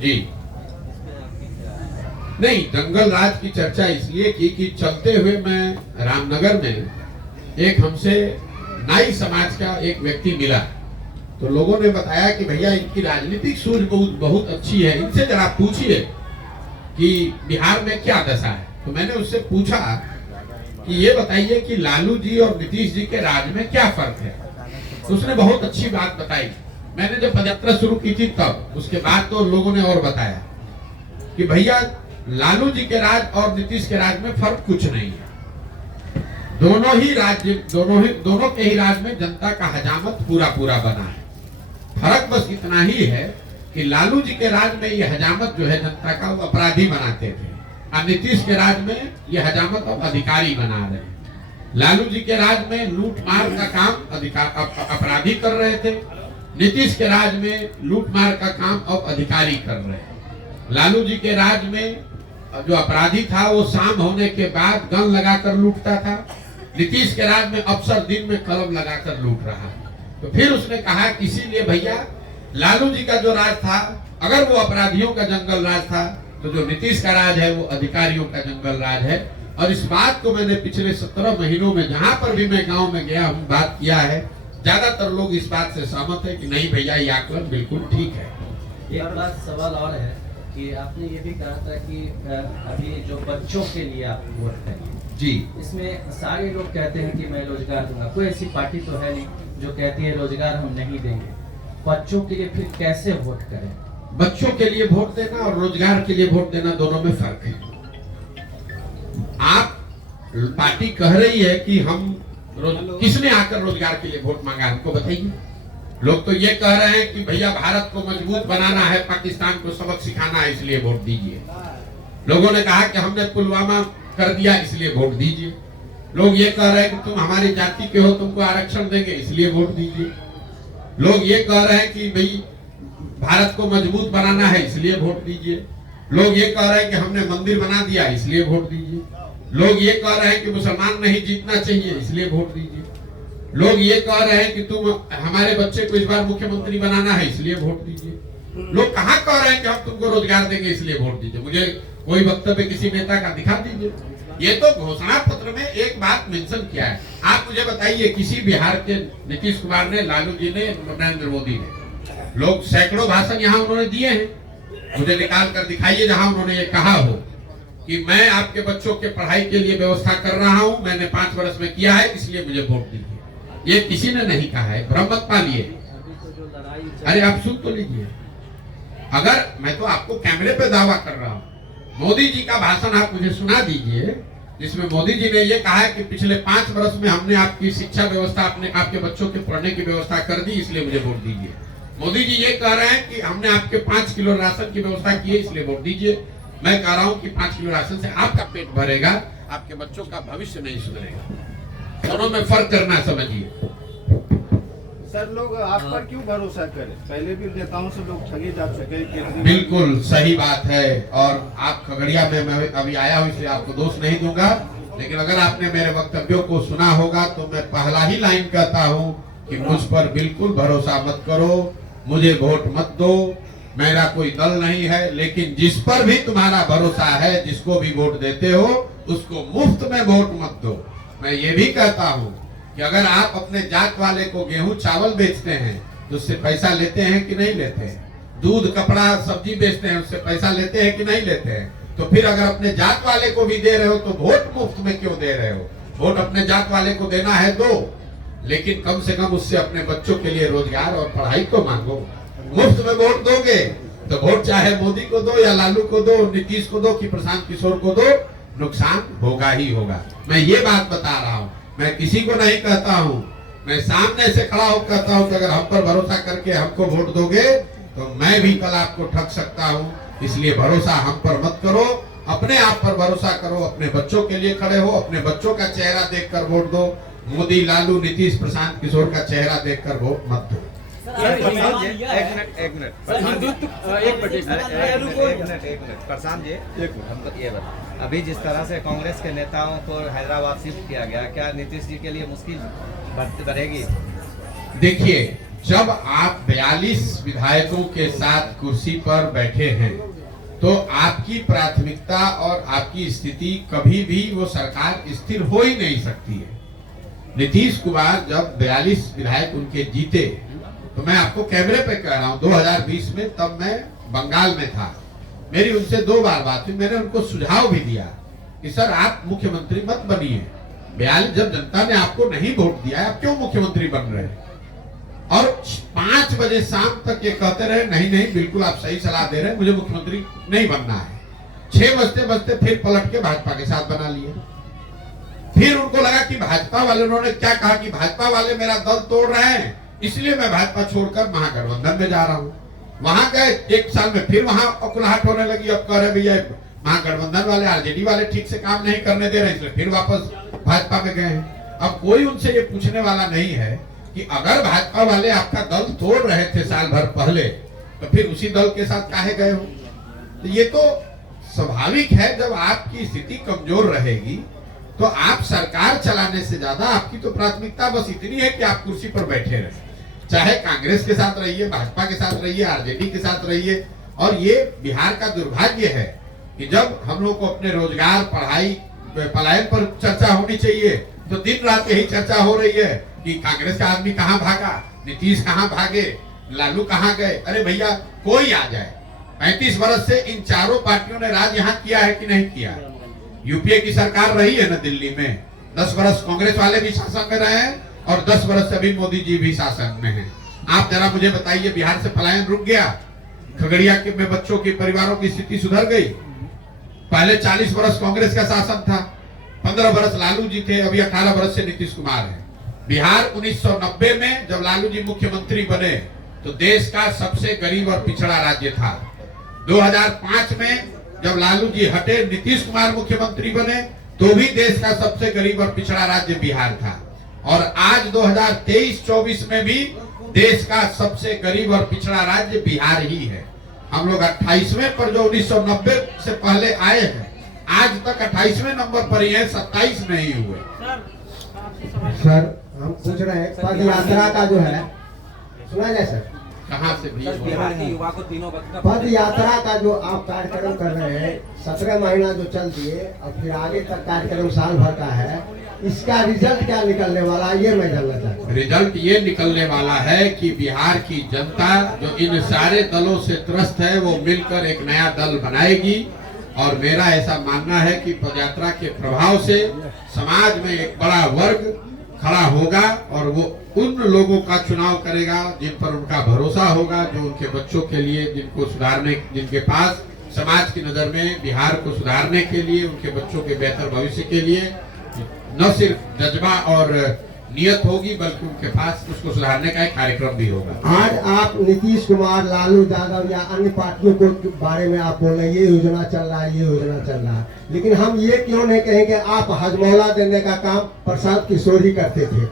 जी नहीं, जंगल राज की चर्चा इसलिए की कि चलते हुए मैं रामनगर में एक हमसे नाई समाज का एक व्यक्ति मिला, तो लोगों ने बताया कि भैया इनकी राजनीतिक सूझ बहुत अच्छी है, इनसे जरा पूछिए कि बिहार में क्या दशा है। तो मैंने उससे पूछा कि ये बताइए कि लालू जी और नीतीश जी के राज में क्या फर्क है। तो उसने बहुत अच्छी बात बताई। मैंने जब पदयात्रा शुरू की थी तब, उसके बाद तो लोगों ने और बताया कि भैया लालू जी के राज और नीतीश के राज में फर्क कुछ नहीं है। दोनों के ही राज में जनता का हजामत पूरा पूरा बना है। फर्क बस इतना ही है कि लालू जी के राज में ये हजामत जो है जनता का वो अपराधी बनाते थे, और नीतीश के राज में ये हजामत अब अधिकारी बना रहे हैं। लालू जी के राज में लूट मार का काम अपराधी कर रहे थे, नीतीश के राज में लूट मार का काम अब अधिकारी कर रहे हैं। लालू जी के राज में जो अपराधी था वो शाम होने के बाद गन लगाकर लूटता था, नीतीश के राज में अफसर दिन में कलम लगाकर लूट रहा है। तो फिर उसने कहा इसीलिए भैया लालू जी का जो राज था, अगर वो अपराधियों का जंगल राज था, तो जो नीतीश का राज है वो अधिकारियों का जंगल राज है। और इस बात को मैंने पिछले 17 महीनों में जहां पर भी मैं गांव में गया हूं बात किया है, ज्यादातर लोग इस बात से सहमत है कि नहीं भैया ये आकलन बिल्कुल ठीक है। एक बात सवाल और है कि आपने ये भी कहा था कि अभी जो बच्चों के लिए आप वोट करेंगे जी, इसमें सारे लोग कहते हैं कि मैं रोजगार दूंगा, कोई ऐसी पार्टी तो है नहीं जो कहती है रोजगार हम नहीं देंगे। बच्चों के लिए फिर कैसे वोट करें? बच्चों के लिए वोट देना और रोजगार के लिए वोट देना दोनों में फर्क है। आप पार्टी कह रही है कि हम किसने आकर रोजगार के लिए वोट मांगा, हमको बताइए। लोग तो ये कह रहे हैं कि भैया भारत को मजबूत बनाना है, पाकिस्तान को सबक सिखाना है, इसलिए वोट दीजिए। लोगों ने कहा कि हमने पुलवामा कर दिया इसलिए वोट दीजिए। लोग ये कह रहे हैं कि तुम हमारी जाति के हो, तुमको आरक्षण देंगे इसलिए वोट दीजिए। लोग ये कह रहे हैं कि भाई भारत को मजबूत बनाना है इसलिए वोट दीजिए। लोग ये कह रहे हैं कि हमने मंदिर बना दिया इसलिए वोट दीजिए। लोग ये कह रहे हैं कि मुसलमान नहीं जीतना चाहिए इसलिए वोट दीजिए। लोग ये कह रहे हैं कि तुम हमारे बच्चे को इस बार मुख्यमंत्री बनाना है इसलिए वोट दीजिए। लोग कहाँ कह रहे हैं कि हम तुमको रोजगार देंगे इसलिए वोट दीजिए। मुझे कोई वक्तव्य किसी नेता का दिखा दीजिए। ये तो घोषणा पत्र में एक बात मेंशन किया है। आप मुझे बताइए किसी बिहार के नीतीश कुमार ने, लालू जी ने, नरेंद्र मोदी ने, लोग सैकड़ों भाषण यहाँ उन्होंने दिए हैं, मुझे निकाल कर दिखाइए जहां उन्होंने ये कहा हो कि मैं आपके बच्चों के पढ़ाई के लिए व्यवस्था कर रहा हूं, मैंने 5 वर्ष में किया है इसलिए मुझे वोट दीजिए। ये किसी ने नहीं कहा है, भ्रम मत पालिए। अरे आप सुन तो लीजिए। अगर मैं तो आपको कैमरे पे दावा कर रहा हूं, मोदी जी का भाषण आप मुझे सुना दीजिए जिसमें मोदी जी ने ये कहा है कि पिछले 5 वर्ष में हमने आपकी शिक्षा व्यवस्था, अपने आपके बच्चों के पढ़ने की व्यवस्था कर दी इसलिए मुझे वोट दीजिए। मोदी जी ये कह रहे हैं कि हमने आपके 5 किलो राशन की व्यवस्था की है इसलिए वोट दीजिए। मैं कह रहा हूं कि 5 किलो राशन से आपका पेट भरेगा, आपके बच्चों का भविष्य नहीं सुधरेगा। दोनों में फर्क करना समझिए। सर लोग आप पर क्यों भरोसा करें? पहले भी नेताओं से लोग ठगे जा चुके हैं। बिल्कुल सही बात है। और आप खगड़िया में मैं अभी आया हूँ इसलिए आपको दोष नहीं दूंगा, लेकिन अगर आपने मेरे वक्तव्यों को सुना होगा तो मैं पहला ही लाइन कहता हूँ कि मुझ पर बिल्कुल भरोसा मत करो, मुझे वोट मत दो, मेरा कोई दल नहीं है। लेकिन जिस पर भी तुम्हारा भरोसा है, जिसको भी वोट देते हो, उसको मुफ्त में वोट मत दो। मैं ये भी कहता हूँ कि अगर आप अपने जात वाले को गेहूं चावल बेचते हैं तो उससे पैसा लेते हैं कि नहीं लेते हैं? दूध कपड़ा सब्जी बेचते हैं उससे पैसा लेते हैं कि नहीं लेते हैं? तो फिर अगर अपने जात वाले को भी दे रहे हो तो वोट मुफ्त में क्यों दे रहे हो? वोट अपने जात वाले को देना है दो, लेकिन कम से कम उससे अपने बच्चों के लिए रोजगार और पढ़ाई को मांगो। मुफ्त में वोट दोगे तो वोट चाहे मोदी को दो या लालू को दो, नीतीश को दो कि प्रशांत किशोर को दो, नुकसान होगा ही होगा। मैं ये बात बता रहा हूँ, मैं किसी को नहीं कहता हूँ, मैं सामने से खड़ा होकर कहता हूँ कि अगर हम पर भरोसा करके हमको वोट दोगे तो मैं भी कल आपको ठग सकता हूँ। इसलिए भरोसा हम पर मत करो, अपने आप पर भरोसा करो, अपने बच्चों के लिए खड़े हो, अपने बच्चों का चेहरा देखकर वोट दो। मोदी, लालू, नीतीश, प्रशांत किशोर का चेहरा देखकर वोट मत दो। एक मिनट प्रशांत जी, हमको ये बता, अभी जिस तरह से कांग्रेस के नेताओं को हैदराबाद शिफ्ट किया गया, क्या नीतीश जी के लिए मुश्किल बढ़ेगी? देखिए, जब आप 42 विधायकों के साथ कुर्सी पर बैठे हैं तो आपकी प्राथमिकता और आपकी स्थिति कभी भी वो सरकार स्थिर हो ही नहीं सकती है। नीतीश कुमार जब 42 विधायक उनके जीते तो मैं आपको कैमरे पे कह रहा हूँ 2020 में, तब मैं बंगाल में था, मेरी उनसे 2 बार बात हुई। मैंने उनको सुझाव भी दिया कि सर आप मुख्यमंत्री मत बनिए, 42 जब जनता ने आपको नहीं वोट दिया आप क्यों मुख्यमंत्री बन रहे हैं। और 5 बजे शाम तक ये कहते रहे नहीं नहीं बिल्कुल आप सही सलाह दे रहे हैं, मुझे मुख्यमंत्री नहीं बनना है। 6 बजते बजते फिर पलट के भाजपा के साथ बना लिए। फिर उनको लगा कि भाजपा वाले, उन्होंने क्या कहा कि भाजपा वाले मेरा दल तोड़ रहे हैं इसलिए मैं भाजपा छोड़कर महागठबंधन में जा रहा हूँ। वहां गए 1 साल में फिर वहां अकुलाहट होने लगी। अब कह रहे भैया महागठबंधन वाले आरजेडी वाले ठीक से काम नहीं करने दे रहे, इसलिए फिर वापस भाजपा में गए हैं। अब कोई उनसे ये पूछने वाला नहीं है कि अगर भाजपा वाले आपका दल तोड़ रहे थे साल भर पहले तो फिर उसी दल के साथ काहे गए हो। तो ये तो स्वाभाविक है, जब आपकी स्थिति कमजोर रहेगी तो आप सरकार चलाने से ज्यादा आपकी तो प्राथमिकता बस इतनी है कि आप कुर्सी पर बैठे रहे, चाहे कांग्रेस के साथ रहिए, भाजपा के साथ रहिए, आरजेडी के साथ रहिए। और ये बिहार का दुर्भाग्य है कि जब हम लोग को अपने रोजगार, पढ़ाई, पलायन पर चर्चा होनी चाहिए तो दिन रात यही चर्चा हो रही है कि कांग्रेस का आदमी कहां भागा, नीतीश कहां भागे, लालू कहां गए। अरे भैया कोई आ जाए, 35 वर्ष से इन चारों पार्टियों ने राज यहाँ किया है कि नहीं किया। यूपीए की सरकार रही है ना दिल्ली में, 10 वर्ष कांग्रेस वाले भी शासन में रहे हैं और 10 वर्ष से अभी मोदी जी भी शासन में हैं। आप जरा मुझे बताइए, बिहार से पलायन रुक गया, खगड़िया के में बच्चों की परिवारों की स्थिति सुधर गई। पहले 40 वर्ष कांग्रेस का शासन था, 15 वर्ष लालू जी थे, अभी 18 वर्ष से नीतीश कुमार है। बिहार 1990 में जब लालू जी मुख्यमंत्री बने तो देश का सबसे गरीब और पिछड़ा राज्य था। 2005 में जब लालू जी हटे, नीतीश कुमार मुख्यमंत्री बने तो भी देश का सबसे गरीब और पिछड़ा राज्य बिहार था। और आज 2023-24 में भी देश का सबसे गरीब और पिछड़ा राज्य बिहार ही है। हम लोग 28वें पर जो 1990 से पहले आए हैं, आज तक 28वें नंबर पर ही है, 27 नहीं हुए। सर हम पूछ रहे हैं पद यात्रा का जो है, सुना जाए सर, कहाँ से भी बिहार के युवा को तीनों पद यात्रा का जो आप कार्यक्रम कर रहे हैं, 17 महीना जो चल दिए और फिर आगे तक कार्यक्रम साल भर का है, इसका रिजल्ट क्या निकलने वाला है ये मैं जानना चाहता हूँ। रिजल्ट ये निकलने वाला है कि बिहार की जनता जो इन सारे दलों से त्रस्त है वो मिलकर एक नया दल बनाएगी। और मेरा ऐसा मानना है कि पदयात्रा के प्रभाव से समाज में एक बड़ा वर्ग खड़ा होगा और वो उन लोगों का चुनाव करेगा जिन पर उनका भरोसा होगा, जो उनके बच्चों के लिए, जिनको सुधारने, जिनके पास समाज की नजर में बिहार को सुधारने के लिए, उनके बच्चों के बेहतर भविष्य के लिए न सिर्फ जज्बा और नियत होगी बल्कि उनके पास उसको सुधारने का एक कार्यक्रम भी होगा। आज आप नीतीश कुमार, लालू यादव या अन्य पार्टियों के बारे में आप बोल रहे हैं ये योजना चल रहा है, ये योजना चल रहा है, लेकिन हम ये क्यों नहीं कहेंगे आप हजमौला देने का काम प्रशांत किशोर ही करते थे।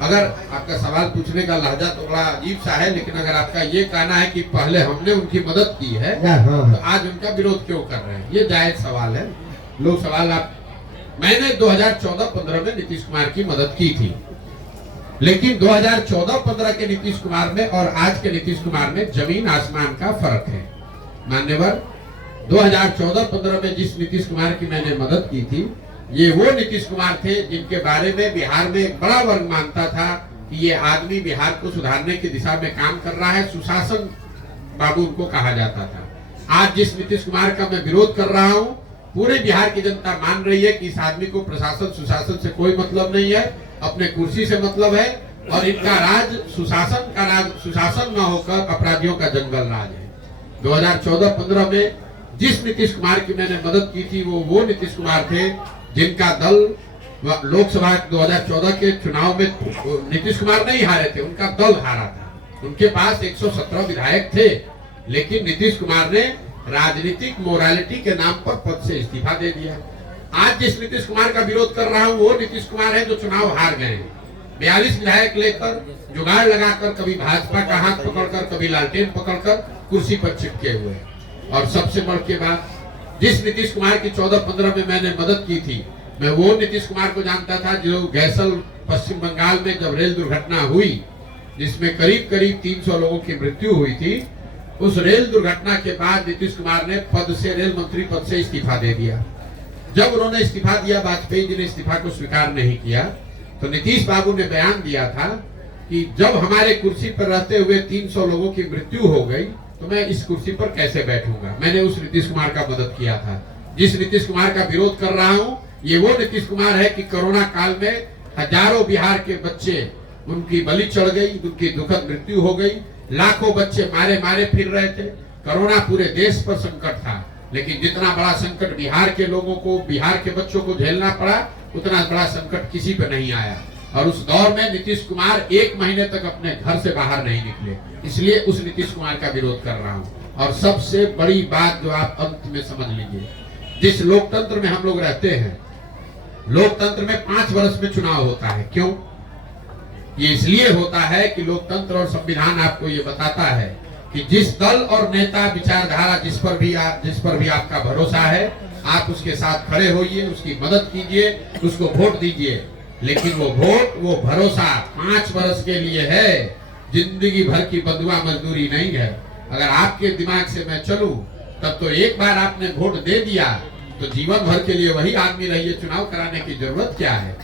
अगर आपका सवाल पूछने का लहजा तो बड़ा अजीब सा है, लेकिन अगर आपका ये कहना है कि पहले हमने उनकी मदद की है तो आज उनका विरोध क्यों कर रहे हैं, ये जायज सवाल है। लोग सवाल आप, मैंने 2014-15 में नीतीश कुमार की मदद की थी, लेकिन 2014-15 के नीतीश कुमार में और आज के नीतीश कुमार में जमीन आसमान का फर्क है। मान्यवर, 2014-15 में जिस नीतीश कुमार की मैंने मदद की थी, ये वो नीतीश कुमार थे जिनके बारे में बिहार में एक बड़ा वर्ग मानता था कि ये आदमी बिहार को सुधारने की दिशा में काम कर रहा है, सुशासन बाबू उनको कहा जाता था। आज जिस नीतीश कुमार का मैं विरोध कर रहा हूँ, पूरे बिहार की जनता मान रही है कि इस आदमी को प्रशासन सुशासन से कोई मतलब नहीं है, अपने कुर्सी से मतलब है और इनका राज सुशासन का राज, सुशासन न होकर अपराधियों का जंगल राज है। 2014-15 में जिस नीतीश कुमार की मैंने मदद की थी वो नीतीश कुमार थे जिनका दल लोकसभा 2014 के चुनाव में नीतीश कुमार नहीं हारे थे, उनका दल हारा था। उनके पास 117 विधायक थे, लेकिन नीतीश कुमार ने राजनीतिक मोरालिटी के नाम पर पद से इस्तीफा दे दिया। आज जिस नीतीश कुमार का विरोध कर रहा हूं वो नीतीश कुमार है जो चुनाव हार गए हैं। 42 विधायक लेकर जुगाड़ लगाकर, कभी भाजपा का हाथ पकड़कर, कभी लालटेन पकड़कर कुर्सी पर चिपके हुए। और सबसे बड़ के बाद जिस नीतीश कुमार की 14-15 में मैंने मदद की थी, मैं वो नीतीश कुमार को जानता था जो गैसल पश्चिम बंगाल में जब रेल दुर्घटना हुई जिसमें करीब करीब 300 लोगों की मृत्यु हुई थी, उस रेल दुर्घटना के बाद नीतीश कुमार ने पद से, रेल मंत्री पद से इस्तीफा दे दिया। जब उन्होंने इस्तीफा दिया, वाजपेयी जी ने इस्तीफा को स्वीकार नहीं किया, तो नीतीश बाबू ने बयान दिया था कि जब हमारे कुर्सी पर रहते हुए 300 लोगों की मृत्यु हो गई तो मैं इस कुर्सी पर कैसे बैठूंगा। मैंने उस नीतीश कुमार का मदद किया था। जिस नीतीश कुमार का विरोध कर रहा हूं, ये वो नीतीश कुमार है कि कोरोना काल में हजारों बिहार के बच्चे, उनकी बलि चढ़ गई, उनकी दुखद मृत्यु हो गई, लाखों बच्चे मारे मारे फिर रहे थे। कोरोना पूरे देश पर संकट था, लेकिन जितना बड़ा संकट बिहार के लोगों को, बिहार के बच्चों को झेलना पड़ा, उतना बड़ा संकट किसी पे नहीं आया। और उस दौर में नीतीश कुमार 1 महीने तक अपने घर से बाहर नहीं निकले, इसलिए उस नीतीश कुमार का विरोध कर रहा हूँ। और सबसे बड़ी बात जो आप अंत में समझ लीजिए, जिस लोकतंत्र में हम लोग रहते हैं, लोकतंत्र में 5 वर्ष में चुनाव होता है। क्यों? ये इसलिए होता है कि लोकतंत्र और संविधान आपको ये बताता है कि जिस दल और नेता, विचारधारा जिस पर भी आपका भरोसा है, आप उसके साथ खड़े होइए, उसकी मदद कीजिए, उसको वोट दीजिए। लेकिन वो वोट, वो भरोसा 5 वर्ष के लिए है, जिंदगी भर की बंधुआ मजदूरी नहीं है। अगर आपके दिमाग से मैं चलूं, तब तो एक बार आपने वोट दे दिया तो जीवन भर के लिए वही आदमी रहिए, चुनाव कराने की जरूरत क्या है।